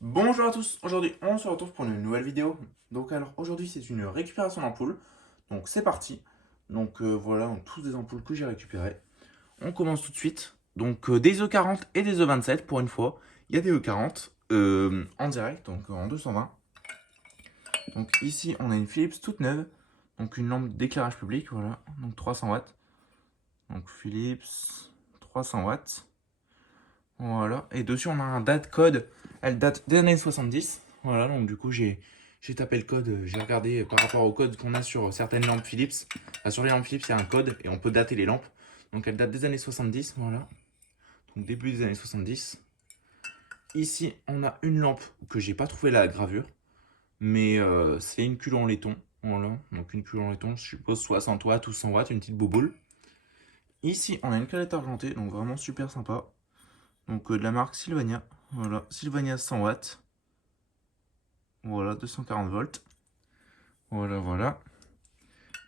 Bonjour à tous, aujourd'hui on se retrouve pour une nouvelle vidéo. Donc alors aujourd'hui c'est une récupération d'ampoules. Donc c'est parti. Donc voilà, donc, tous des ampoules que j'ai récupérées. On commence tout de suite. Donc des E40 et des E27 pour une fois. Il y a des E40 en direct, donc en 220. Donc ici on a une Philips toute neuve. Donc une lampe d'éclairage public, voilà. Donc 300 watts. Donc Philips 300 watts. Voilà. Et dessus, on a un date code. Elle date des années 70. Voilà, donc du coup, j'ai tapé le code. J'ai regardé par rapport au code qu'on a sur certaines lampes Philips. Sur les lampes Philips, il y a un code et on peut dater les lampes. Donc, elle date des années 70. Voilà. Donc, début des années 70. Ici, on a une lampe que j'ai pas trouvé la gravure. Mais c'est une culle en laiton. Voilà. Donc, une culle en laiton, je suppose 60 watts ou 100 watts, une petite bouboule. Ici, on a une calette argentée. Donc, vraiment super sympa. Donc de la marque Sylvania. Voilà, Sylvania 100 watts. Voilà, 240 volts. Voilà, voilà.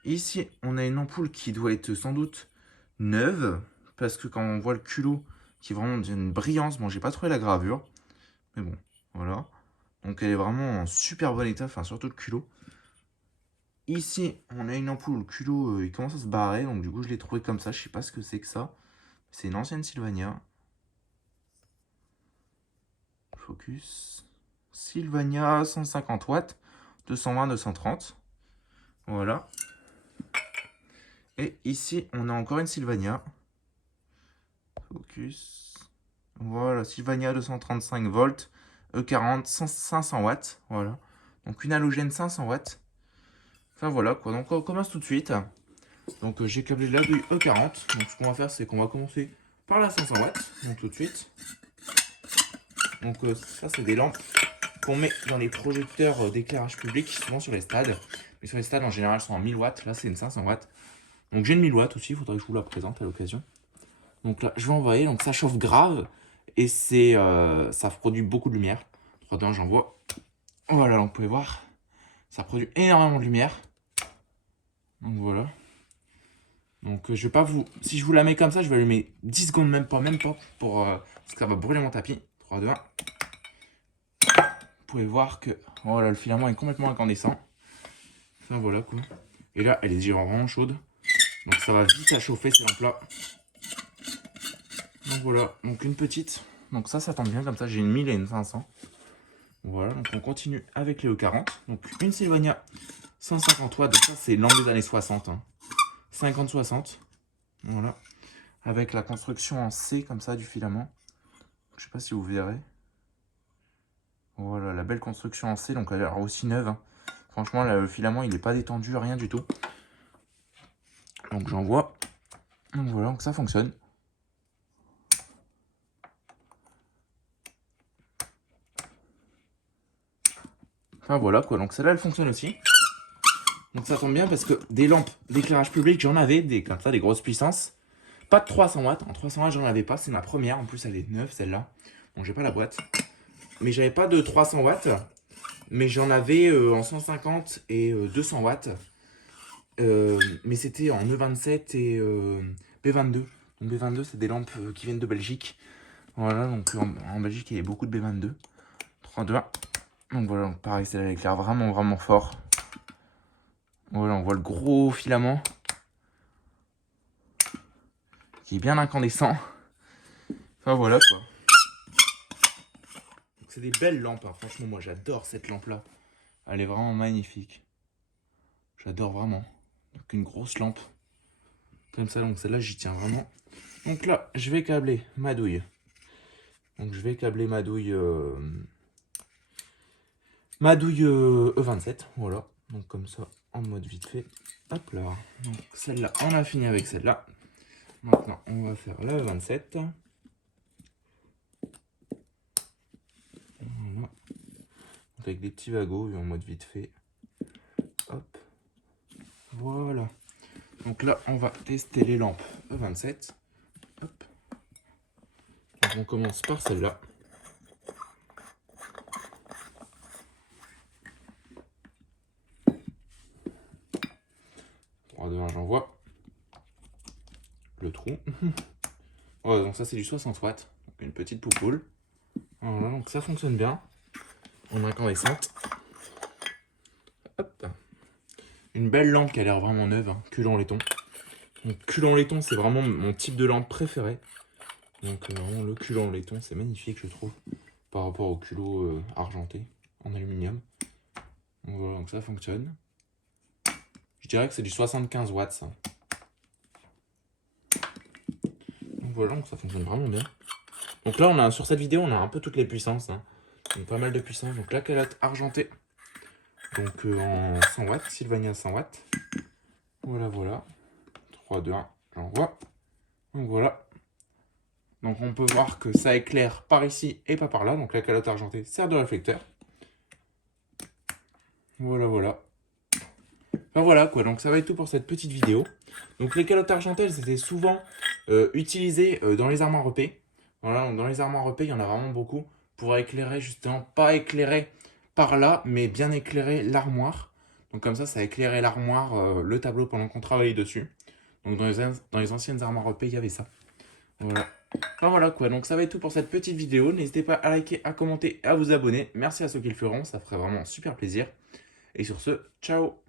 Ici, on a une ampoule qui doit être sans doute neuve. Parce que quand on voit le culot qui est vraiment d'une brillance, bon, j'ai pas trouvé la gravure. Mais bon, voilà. Donc elle est vraiment en super bon état, enfin surtout le culot. Ici, on a une ampoule où le culot il commence à se barrer. Donc du coup, je l'ai trouvé comme ça. Je sais pas ce que c'est que ça. C'est une ancienne Sylvania. Focus. Sylvania 150 watts. 220, 230. Voilà. Et ici, on a encore une Sylvania. Focus. Voilà, Sylvania 235 volts. E40, 500 watts. Voilà. Donc une halogène 500 watts. Enfin voilà quoi. Donc on commence tout de suite. Donc j'ai câblé la douille E40. Donc ce qu'on va faire, c'est qu'on va commencer par la 500 watts. Donc tout de suite. Donc ça, c'est des lampes qu'on met dans les projecteurs d'éclairage public, souvent sur les stades. Mais sur les stades, en général, sont en 1000 watts. Là, c'est une 500 watts. Donc j'ai une 1000 watts aussi. Il faudrait que je vous la présente à l'occasion. Donc là, je vais envoyer. Donc ça chauffe grave. Et ça produit beaucoup de lumière. 3, 2, 1, j'envoie. Voilà, donc vous pouvez voir. Ça produit énormément de lumière. Donc voilà. Donc je vais pas vous... Si je vous la mets comme ça, je vais allumer 10 secondes, même pas pour, parce que ça va brûler mon tapis. 3, 2, 1. Vous pouvez voir que voilà, le filament est complètement incandescent. Enfin voilà quoi. Et là, elle est déjà vraiment chaude. Donc ça va vite à chauffer ces lampes là. Donc voilà, donc une petite. Donc ça tombe bien, comme ça j'ai une 1000 et une 500. Voilà, donc on continue avec les E40. Donc une Sylvania 150 watts, donc ça c'est lampe des années 60. Hein. 50-60. Voilà. Avec la construction en C comme ça du filament. Je sais pas si vous verrez. Voilà, la belle construction en C, donc elle a l'air aussi neuve. Hein. Franchement, là, le filament il n'est pas détendu, rien du tout. Donc j'envoie. Donc voilà, donc ça fonctionne. Enfin voilà quoi, donc celle-là elle fonctionne aussi. Donc ça tombe bien parce que des lampes d'éclairage public, j'en avais, comme ça, des grosses puissances. Pas de 300 watts. En 300 watts, j'en avais pas. C'est ma première. En plus, elle est neuve, celle-là. Bon, j'ai pas la boîte. Mais j'avais pas de 300 watts. Mais j'en avais en 150 et 200 watts. Mais c'était en E27 et B22. Donc B22, c'est des lampes qui viennent de Belgique. Voilà, donc en Belgique, il y a beaucoup de B22. 3, 2, 1. Donc voilà, donc pareil, celle-là, elle éclaire vraiment, vraiment fort. Voilà, on voit le gros filament qui est bien incandescent. Enfin voilà quoi. C'est des belles lampes, hein. Franchement, moi j'adore cette lampe-là. Elle est vraiment magnifique. J'adore vraiment. Donc une grosse lampe. Comme ça, donc celle-là, j'y tiens vraiment. Donc là, je vais câbler ma douille. Donc je vais câbler ma douille E27. Voilà. Donc comme ça, en mode vite fait. Hop là. Donc celle-là, on a fini avec celle-là. Maintenant, on va faire la E27. Voilà. Avec des petits wagons en mode vite fait. Hop. Voilà. Donc là, on va tester les lampes E27. Hop. Donc on commence par celle-là. 3, 2, 1, j'envoie. Le trou. Oh, donc ça c'est du 60 watts. Donc une petite poupoule. Voilà, donc ça fonctionne bien. en incandescente. Hop. Une belle lampe qui a l'air vraiment neuve, hein, culot en laiton. Donc culot en laiton, c'est vraiment mon type de lampe préféré. Donc vraiment le culot en laiton, c'est magnifique je trouve, par rapport au culot argenté en aluminium. Donc voilà, donc ça fonctionne. Je dirais que c'est du 75 watts. Ça. Donc voilà, donc ça fonctionne vraiment bien. Donc là, sur cette vidéo, on a un peu toutes les puissances. Hein. Donc pas mal de puissance. Donc la calotte argentée. Donc en 100 watts, Sylvania 100 watts. Voilà, voilà. 3, 2, 1, j'envoie. Donc voilà. Donc on peut voir que ça éclaire par ici et pas par là. Donc la calotte argentée sert de réflecteur. Voilà, voilà. Enfin voilà quoi, donc ça va être tout pour cette petite vidéo. Donc les calottes argentées, elles étaient souvent utilisées dans les armoires EP. Voilà, donc dans les armoires EP, il y en a vraiment beaucoup pour éclairer justement, pas éclairer par là, mais bien éclairer l'armoire. Donc comme ça éclairait l'armoire, le tableau pendant qu'on travaillait dessus. Donc dans les anciennes armoires EP, il y avait ça. Voilà. Enfin voilà quoi, donc ça va être tout pour cette petite vidéo. N'hésitez pas à liker, à commenter, à vous abonner. Merci à ceux qui le feront, ça ferait vraiment super plaisir. Et sur ce, ciao!